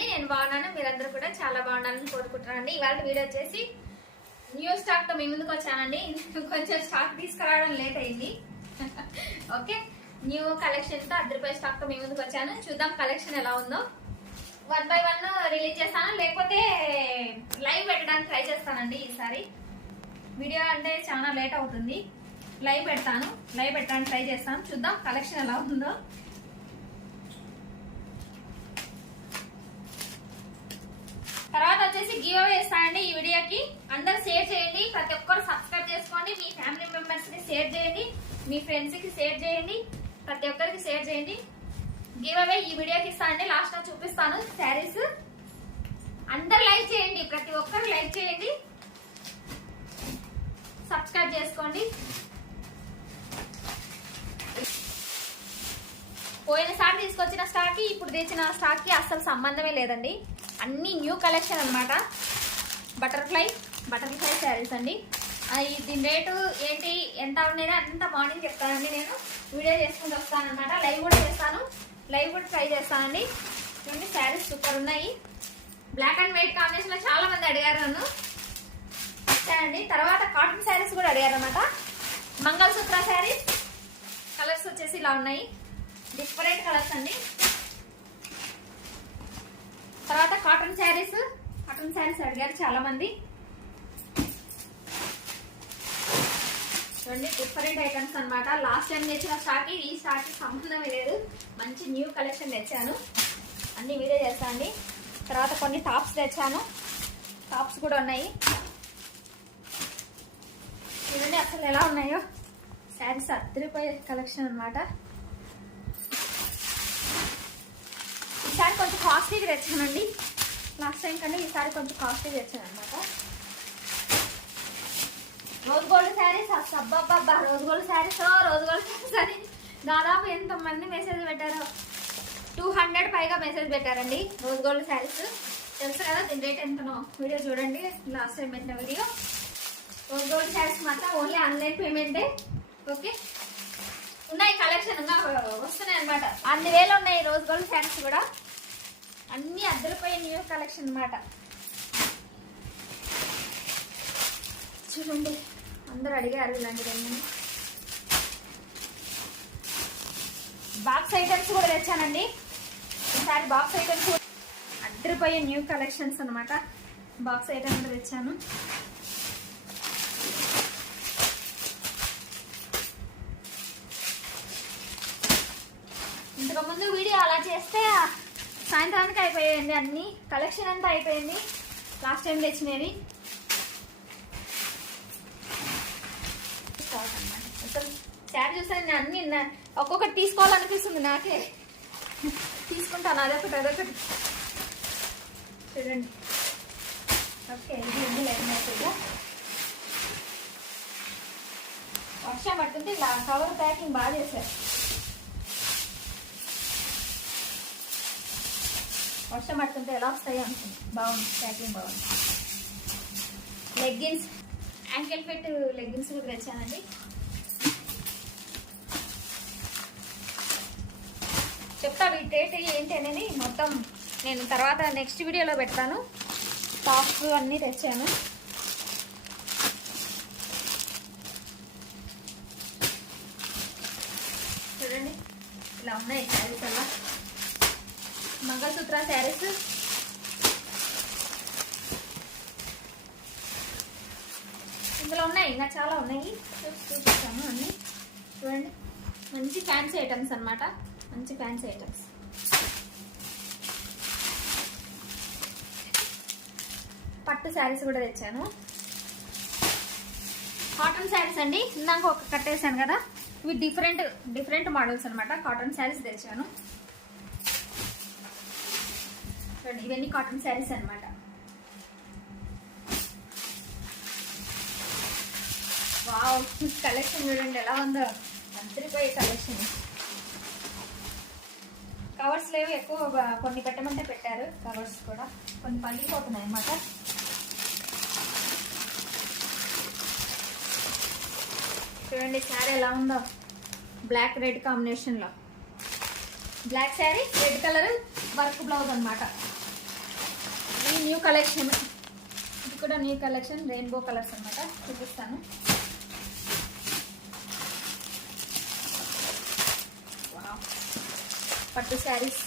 అండి, నేను బాగున్నాను. మీరందరూ కూడా చాలా బాగున్నారని కోరుకుంటున్నానండి. ఇవాళ వీడియో వచ్చేసి న్యూ స్టాక్ తో మీ ముందుకు వచ్చానండి. కొంచెం స్టాక్ తీసుకురావడం లేట్ అయింది. ఓకే, న్యూ కలెక్షన్ తో 10 రూపాయల స్టాక్ తో మీ ముందుకు వచ్చాను. చూద్దాం కలెక్షన్ ఎలా ఉందో. 1 by 1 రిలీజ్ చేస్తాను, లేకపోతే లైవ్ పెట్టడానికి ట్రై చేస్తానండి. ఈసారి వీడియో అంటే చాలా లేట్ అవుతుంది. లైవ్ పెట్టడానికి ట్రై చేస్తాను. చూద్దాం కలెక్షన్ ఎలా ఉందో. తర్వాత వచ్చేసి గివ్ అవే ఇస్తానండి. ఈ వీడియోకి అందరూ షేర్ చేయండి, ప్రతి ఒక్కరు సబ్స్క్రైబ్ చేసుకోండి, మీ ఫ్యామిలీ మెంబర్స్ కి షేర్ చేయండి, మీ ఫ్రెండ్స్ కి షేర్ చేయండి, ప్రతి ఒక్కరికి షేర్ చేయండి. గివ్ అవే ఈ వీడియోకి ఇస్తానండి. లాస్ట్ లో చూపిస్తాను శారీస్. అందరు లైక్ చేయండి, ప్రతి ఒక్కరు లైక్ చేయండి, సబ్స్క్రైబ్ చేసుకోండి. పోయినసారి తీసుకొచ్చిన స్టాక్ కి ఇప్పుడు తెచ్చిన స్టాక్ కి అస్సలు సంబంధమే లేదండి. అన్ని న్యూ కలెక్షన్ అనమాట. బటర్ఫ్లై శారీస్ అండి. దీని రేటు ఏంటి ఎంత ఉండేది అంత మార్నింగ్ చెప్తానండి. నేను వీడియో చేసుకుని వస్తాను అనమాట. లైవ్ కూడా ట్రై చేస్తానండి. చూడండి శారీస్ సూపర్ ఉన్నాయి. బ్లాక్ అండ్ వైట్ కాంబినేషన్ లో చాలా మంది అడిగారు నన్ను, ఇచ్చానండి. తర్వాత కాటన్ శారీస్ కూడా అడిగారు అనమాట. మంగళసూత్ర శారీస్ కలర్స్ వచ్చేసి ఇలా ఉన్నాయి, డిఫరెంట్ కలర్స్ అండి. తర్వాత కాటన్ శారీస్ అడిగారు చాలా మంది. చూడండి డిఫరెంట్ ఐటమ్స్ అనమాట. లాస్ట్ టైం తెచ్చిన స్టాక్ ఈ స్టాక్ కి సంబంధమే లేదు. మంచి న్యూ కలెక్షన్ తెచ్చాను, అన్ని వీడియో చేస్తాను అండి. తర్వాత కొన్ని టాప్స్ తెచ్చాను, టాప్స్ కూడా ఉన్నాయి. చూడండి అసలు ఎలా ఉన్నాయో శారీస్. 10 రూపాయల కలెక్షన్ అనమాట. ఈసారి కొంచెం కాస్ట్లీగా తెచ్చానండి. లాస్ట్ టైం కంటే ఈసారి కొంచెం కాస్ట్లీగా తెచ్చాను అనమాట. రోజ్ గోల్డ్ శారీస్ అబ్బబ్బబ్బా, రోజ్ గోల్డ్ శారీస్ అని దాదాపు ఎంతమంది మెసేజ్ పెట్టారో. 200 పైగా మెసేజ్ పెట్టారండి రోజ్ గోల్డ్ శారీస్. తెలుసు కదా దీని రేట్ ఎంతనో. వీడియో చూడండి, లాస్ట్ టైం పెట్టిన వీడియో. రోజ్ గోల్డ్ శారీస్ మాత్రం ఓన్లీ ఆన్లైన్ పేమెంటే. ఓకే, ఉన్నాయి కలెక్షన్ వస్తున్నాయి అనమాట. 1000 ఉన్నాయి రోజ్ గోల్డ్ శారీస్ కూడా. అన్ని 10 రూపాయల న్యూ కలెక్షన్ అనమాట. చూడండి అందరూ అడిగారు ఇలాంటివన్నీ. బాక్స్ ఐటమ్స్ కూడా తెచ్చానండి ఈసారి. బాక్స్ ఐటమ్స్ 10 రూపాయల న్యూ కలెక్షన్స్ అనమాట. బాక్స్ ఐటమ్ కూడా తెచ్చాను. ఇంతకుముందు వీడియో అలా చేస్తే సాయంత్రానికి అయిపోయాయండి. అన్ని కలెక్షన్ అంతా అయిపోయింది లాస్ట్ టైం తెచ్చినవి. అసలు శారీ చూసాను అన్ని ఒక్కొక్కటి తీసుకోవాలనిపిస్తుంది నాకే. తీసుకుంటాను అదొకటి. చూడండి ఓకే, ఇది ఉంది లేకపోతే వర్షం పడుతుంది. ఇలా కవర్ ప్యాకింగ్ బాగా చేశారు. వర్షం పడుతుంటే ఎలా వస్తాయి అనుకుంది. బాగుంది, ప్యాకింగ్ బాగుంది. లెగ్గిన్స్, యాంకిల్ ఫిట్ లెగ్గిన్స్ కూడా తెచ్చానండి. చెప్తా వీటి రేట్ ఏంటి అనేది మొత్తం నేను తర్వాత నెక్స్ట్ వీడియోలో పెడతాను. టాప్స్ అన్నీ తెచ్చాను. చూడండి ఇలా ఉన్నాయి శారీస్ అలా. మంగళసూత్ర శారీస్ ఇందులో ఉన్నాయి, ఇంకా చాలా ఉన్నాయి. చూపిస్తాను అన్ని. చూడండి మంచి ఫ్యాన్సీ ఐటమ్స్ అనమాట. మంచి ఫ్యాన్సీ ఐటమ్స్. పట్టు శారీస్ కూడా తెచ్చాను. కాటన్ శారీస్ అండి. ఇందాక ఒక కట్టేసాను కదా, ఇవి డిఫరెంట్ మోడల్స్ అనమాట. కాటన్ శారీస్ తెచ్చాను. చూడండి ఇవన్నీ కాటన్ శారీస్ అనమాట. వావ్, కలెక్షన్ చూడండి ఎలా ఉందో. 10 రూపాయల కలెక్షన్. కవర్స్ లేవు ఎక్కువ, కొన్ని పెట్టమంటే పెట్టారు. కవర్స్ కూడా కొన్ని పగిలిపోతున్నాయి అన్నమాట. చూడండి శారీ ఎలా ఉందో. బ్లాక్ రెడ్ కాంబినేషన్ లో. Black sari, red colour work blouse అనమాట. న్యూ కలెక్షన్, ఇది కూడా న్యూ కలెక్షన్, రెయిన్బో కలర్స్ అన్నమాట. చూపిస్తాను. పట్టు శారీస్,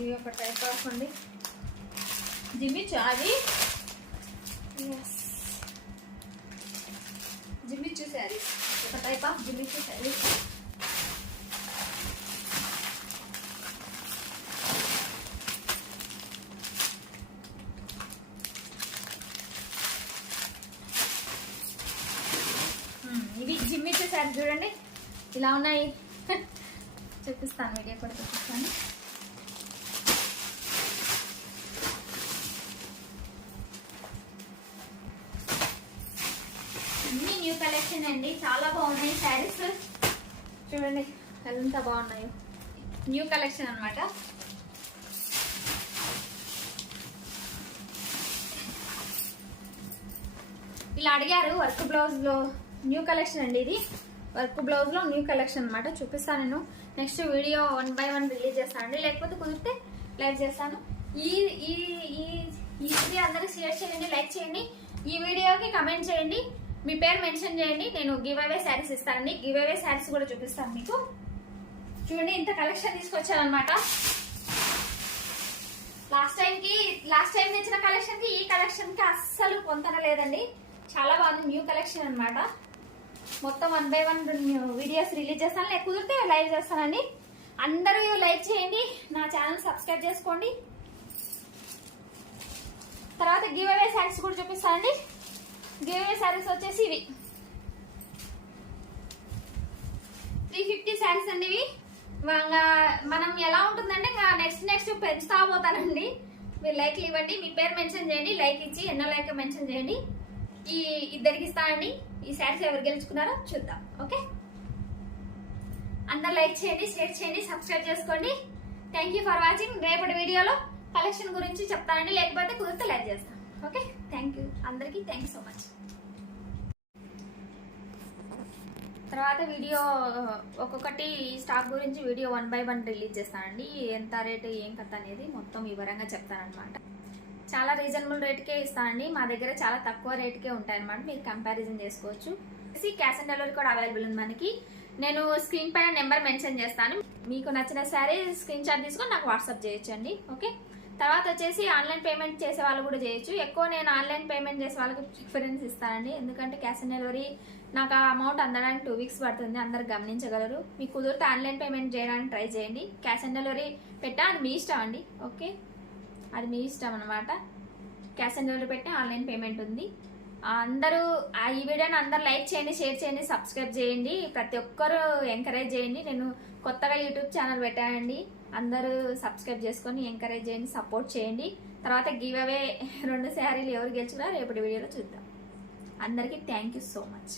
ఇవి ఒక టైప్ ఆఫ్ అండి జిమ్మిచ్చు. అది జిమ్మిచ్చు శారీస్, ఒక టైప్ ఆఫ్ జిమ్మిచ్చు శారీస్. ఇవి జిమ్మిచ్చు శారీ చూడండి ఇలా ఉన్నాయి. చూపిస్తాను, వీడియో కూడా చూపిస్తాను. అన్ని న్యూ కలెక్షన్ అండి, చాలా బాగున్నాయి శారీస్. చూడండి ఎంత బాగున్నాయో, న్యూ కలెక్షన్ అన్నమాట. ఇలా అడిగారు వర్క్ బ్లౌజ్ లో న్యూ కలెక్షన్ అండి. ఇది వర్క్ బ్లౌజ్ లో న్యూ కలెక్షన్ అన్నమాట. చూపిస్తాను నేను. నెక్స్ట్ వీడియో 1 by 1 రిలీజ్ చేస్తానండి, లేకపోతే కుదిరితే లైవ్ చేస్తాను. ఈ ఈ ఈ వీడియో అందరూ షేర్ చేయండి, లైక్ చేయండి. ఈ వీడియోకి కమెంట్ చేయండి, మీ పేరు మెన్షన్ చేయండి. నేను గివ్ అవే శారీస్ ఇస్తానండి. గివ్ అవే శారీస్ కూడా చూపిస్తాను మీకు. చూడండి ఇంత కలెక్షన్ తీసుకొచ్చానమాట. లాస్ట్ టైం తెచ్చిన కలెక్షన్ కి ఈ కలెక్షన్ కి అస్సలు పొంతన లేదండి. చాలా బాగుంది, న్యూ కలెక్షన్ అన్నమాట. మొత్తం 1 by 1 వీడియోస్ రిలీజ్ చేస్తాను, లేక కుదిరితే లైవ్ చేస్తానండి. అందరూ లైక్ చేయండి, నా ఛానల్ సబ్స్క్రైబ్ చేసుకోండి. తర్వాత గివ్ అవే శారీస్ కూడా చూపిస్తానండి. గివ్ అవే శారీస్ వచ్చేసి ఇవి 350 శారీస్ అండి. ఇవి మనం ఎలా ఉంటుందంటే నెక్స్ట్ పెంచుతా పోతానండి. మీరు లైక్లు ఇవ్వండి, మీ పేరు మెన్షన్ చేయండి, లైక్ ఇచ్చి ఎన్నో లైక్ మెన్షన్ చేయండి. ఈ ఇద్దరికి ఇస్తానండి. ఈ శారీస్ ఎవరు గెలుచుకున్నారో చూద్దాం. ఓకే, అందరు లైక్ చేయండి, షేర్ చేయండి, సబ్స్క్రైబ్ చేసుకోండి. Thank you for watching. రేపటి వీడియోలో కలెక్షన్ గురించి చెప్తానండి, లేకపోతే కుదిరితే లైక్ చేస్తాను. ఓకే, థ్యాంక్ యూ అందరికీ, థ్యాంక్ యూ సో మచ్. తర్వాత వీడియో ఒక్కొక్కటి స్టాక్ గురించి వీడియో 1 by 1 రిలీజ్ చేస్తానండి. ఎంత రేటు ఏం కథ అనేది మొత్తం వివరంగా చెప్తానమాట. చాలా రీజనబుల్ రేట్కే ఇస్తానండి. మా దగ్గర చాలా తక్కువ రేట్కే ఉంటాయన్నమాట, మీరు కంపారిజన్ చేసుకోవచ్చు. క్యాష్ ఆన్ డెలివరీ కూడా అవైలబుల్ ఉంది మనకి. నేను స్క్రీన్ పైన నెంబర్ మెన్షన్ చేస్తాను. మీకు నచ్చిన శారీ స్క్రీన్ షాట్ తీసుకొని నాకు వాట్సాప్ చేయొచ్చండి. ఓకే, తర్వాత వచ్చేసి ఆన్లైన్ పేమెంట్ చేసే వాళ్ళు కూడా చేయొచ్చు. ఎక్కువ నేను ఆన్లైన్ పేమెంట్ చేసే వాళ్ళకి ప్రిఫరెన్స్ ఇస్తానండి, ఎందుకంటే క్యాష్ ఆన్ డెలివరీ నాకు ఆ అమౌంట్ అందడానికి 2 weeks పడుతుంది, అందరు గమనించగలరు. మీకు కుదిరితే ఆన్లైన్ పేమెంట్ చేయడానికి ట్రై చేయండి. క్యాష్ ఆన్ డెలివరీ పెట్టా అది మీ ఇష్టం అండి. ఓకే, అది మీ ఇష్టం అనమాట. క్యాష్ ఆన్ డెలివరీ పెట్టినా ఆన్లైన్ పేమెంట్ ఉంది. అందరూ ఈ వీడియోని అందరు లైక్ చేయండి, షేర్ చేయండి, సబ్స్క్రైబ్ చేయండి. ప్రతి ఒక్కరు ఎంకరేజ్ చేయండి. నేను కొత్తగా యూట్యూబ్ ఛానల్ పెట్టానండి, అందరూ సబ్స్క్రైబ్ చేసుకొని ఎంకరేజ్ చేయండి, సపోర్ట్ చేయండి. తర్వాత గివ్ అవే 2 శారీలు ఎవరు గెలుచుకున్నా రేపటి వీడియోలో చూద్దాం. అందరికీ థ్యాంక్ యూ సో మచ్.